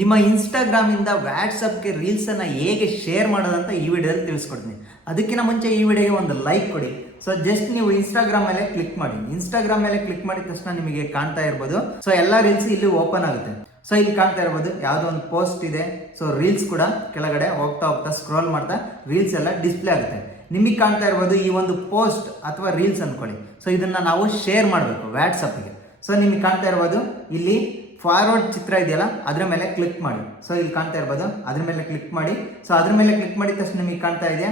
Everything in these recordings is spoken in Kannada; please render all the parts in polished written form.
ನಿಮ್ಮ ಇನ್ಸ್ಟಾಗ್ರಾಮ್ ಇಂದ ವಾಟ್ಸಪ್ಗೆ ರೀಲ್ಸ್ ಅನ್ನ ಹೇಗೆ ಶೇರ್ ಮಾಡೋದಂತ ಈ ವಿಡಿಯೋದಲ್ಲಿ ತಿಳಿಸ್ಕೊಡ್ತೀನಿ. ಅದಕ್ಕಿಂತ ಮುಂಚೆ ಈ ವಿಡಿಯೋಗೆ ಒಂದು ಲೈಕ್ ಕೊಡಿ. ಸೊ ಜಸ್ಟ್ ನೀವು ಇನ್ಸ್ಟಾಗ್ರಾಮ್ ಮೇಲೆ ಕ್ಲಿಕ್ ಮಾಡಿ. ಇನ್ಸ್ಟಾಗ್ರಾಮ್ ಮೇಲೆ ಕ್ಲಿಕ್ ಮಾಡಿದ ತಕ್ಷಣ ನಿಮಗೆ ಕಾಣ್ತಾ ಇರ್ಬೋದು. ಸೊ ಎಲ್ಲ ರೀಲ್ಸ್ ಇಲ್ಲಿ ಓಪನ್ ಆಗುತ್ತೆ. ಸೊ ಇಲ್ಲಿ ಕಾಣ್ತಾ ಇರ್ಬೋದು ಯಾವುದೋ ಒಂದು ಪೋಸ್ಟ್ ಇದೆ. ಸೊ ರೀಲ್ಸ್ ಕೂಡ ಕೆಳಗಡೆ ಹೋಗ್ತಾ ಹೋಗ್ತಾ ಸ್ಕ್ರೋಲ್ ಮಾಡ್ತಾ ರೀಲ್ಸ್ ಎಲ್ಲ ಡಿಸ್ಪ್ಲೇ ಆಗುತ್ತೆ. ನಿಮಗೆ ಕಾಣ್ತಾ ಇರ್ಬೋದು ಈ ಒಂದು ಪೋಸ್ಟ್ ಅಥವಾ ರೀಲ್ಸ್ ಅನ್ಕೊಳ್ಳಿ. ಸೊ ಇದನ್ನ ನಾವು ಶೇರ್ ಮಾಡಬೇಕು ವಾಟ್ಸಪ್ಗೆ. ಸೊ ನಿಮಗೆ ಕಾಣ್ತಾ ಇರ್ಬೋದು ಇಲ್ಲಿ ಫಾರ್ವರ್ಡ್ ಚಿತ್ರ ಇದೆಯಲ್ಲ ಅದ್ರ ಮೇಲೆ ಕ್ಲಿಕ್ ಮಾಡಿ. ಸೊ ಇಲ್ಲಿ ಕಾಣ್ತಾ ಇರ್ಬೋದು ಅದ್ರ ಮೇಲೆ ಕ್ಲಿಕ್ ಮಾಡಿ. ಸೊ ಅದ್ರ ಮೇಲೆ ಕ್ಲಿಕ್ ಮಾಡಿದ ತಕ್ಷಣ ನಿಮಗೆ ಕಾಣ್ತಾ ಇದೆ.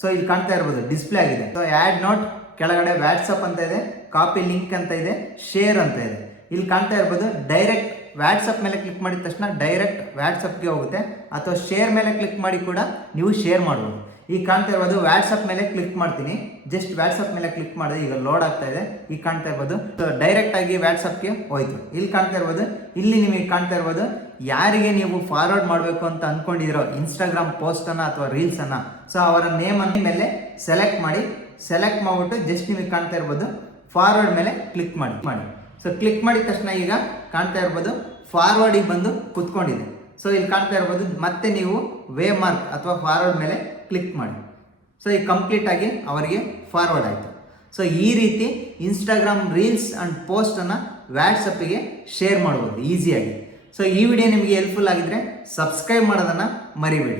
ಸೊ ಇಲ್ಲಿ ಕಾಣ್ತಾ ಇರ್ಬೋದು ಡಿಸ್ಪ್ಲೇ ಆಗಿದೆ. ಸೊ ಆ್ಯಡ್ ನೋಟ್ ಕೆಳಗಡೆ ವಾಟ್ಸಪ್ ಅಂತ ಇದೆ, ಕಾಪಿ ಲಿಂಕ್ ಅಂತ ಇದೆ, ಶೇರ್ ಅಂತ ಇದೆ. ಇಲ್ಲಿ ಕಾಣ್ತಾ ಇರ್ಬೋದು ಡೈರೆಕ್ಟ್ ವಾಟ್ಸಪ್ ಮೇಲೆ ಕ್ಲಿಕ್ ಮಾಡಿದ ತಕ್ಷಣ ಡೈರೆಕ್ಟ್ ವಾಟ್ಸಪ್ಗೆ ಹೋಗುತ್ತೆ, ಅಥವಾ ಶೇರ್ ಮೇಲೆ ಕ್ಲಿಕ್ ಮಾಡಿ ಕೂಡ ನೀವು ಶೇರ್ ಮಾಡ್ಬೋದು. ಈಗ ಕಾಣ್ತಾ ಇರ್ಬೋದು ವಾಟ್ಸಪ್ ಮೇಲೆ ಕ್ಲಿಕ್ ಮಾಡ್ತೀನಿ. ಜಸ್ಟ್ ವಾಟ್ಸಪ್ ಮೇಲೆ ಕ್ಲಿಕ್ ಮಾಡಿದ್ರೆ ಈಗ ಲೋಡ್ ಆಗ್ತಾ ಇದೆ. ಈಗ ಕಾಣ್ತಾ ಇರ್ಬೋದು ಡೈರೆಕ್ಟ್ ಆಗಿ ವಾಟ್ಸಪ್ಗೆ ಹೋಯ್ತು. ಇಲ್ಲಿ ಕಾಣ್ತಾ ಇರ್ಬೋದು ಇಲ್ಲಿ ನಿಮಗೆ ಕಾಣ್ತಾ ಇರ್ಬೋದು ಯಾರಿಗೆ ನೀವು ಫಾರ್ವರ್ಡ್ ಮಾಡಬೇಕು ಅಂತ ಅನ್ಕೊಂಡಿರೋ ಇನ್ಸ್ಟಾಗ್ರಾಮ್ ಪೋಸ್ಟ್ ಅನ್ನ ಅಥವಾ ರೀಲ್ಸ್ ಅನ್ನ, ಸೊ ಅವರ ನೇಮ್ ಅನ್ನ ಮೇಲೆ ಸೆಲೆಕ್ಟ್ ಮಾಡಿಬಿಟ್ಟು ಜಸ್ಟ್ ನಿಮಗೆ ಕಾಣ್ತಾ ಇರ್ಬೋದು ಫಾರ್ವರ್ಡ್ ಮೇಲೆ ಕ್ಲಿಕ್ ಮಾಡಿ. ಸೊ ಕ್ಲಿಕ್ ಮಾಡಿದ ತಕ್ಷಣ ಈಗ ಕಾಣ್ತಾ ಇರ್ಬೋದು ಫಾರ್ವರ್ಡಿಗೆ ಬಂದು ಕುತ್ಕೊಂಡಿದೆ. ಸೊ ಇಲ್ಲಿ ಕಾಣ್ತಾ ಇರ್ಬೋದು ಮತ್ತೆ ನೀವು ವೇ ಮಾರ್ಕ್ ಅಥವಾ ಫಾರ್ವರ್ಡ್ ಮೇಲೆ ಕ್ಲಿಕ್ ಮಾಡಿ. ಸೊ ಈಗ ಕಂಪ್ಲೀಟ್ ಆಗಿ ಅವರಿಗೆ ಫಾರ್ವರ್ಡ್ ಆಯಿತು. ಸೊ ಈ ರೀತಿ ಇನ್ಸ್ಟಾಗ್ರಾಮ್ ರೀಲ್ಸ್ ಆ್ಯಂಡ್ ಪೋಸ್ಟನ್ನು ವಾಟ್ಸಪ್ಪಿಗೆ ಶೇರ್ ಮಾಡ್ಬೋದು ಈಸಿಯಾಗಿ. ಸೊ ಈ ವಿಡಿಯೋ ನಿಮಗೆ ಹೆಲ್ಪ್ಫುಲ್ ಆಗಿದ್ರೆ ಸಬ್ಸ್ಕ್ರೈಬ್ ಮಾಡೋದನ್ನು ಮರಿಬೇಡಿ.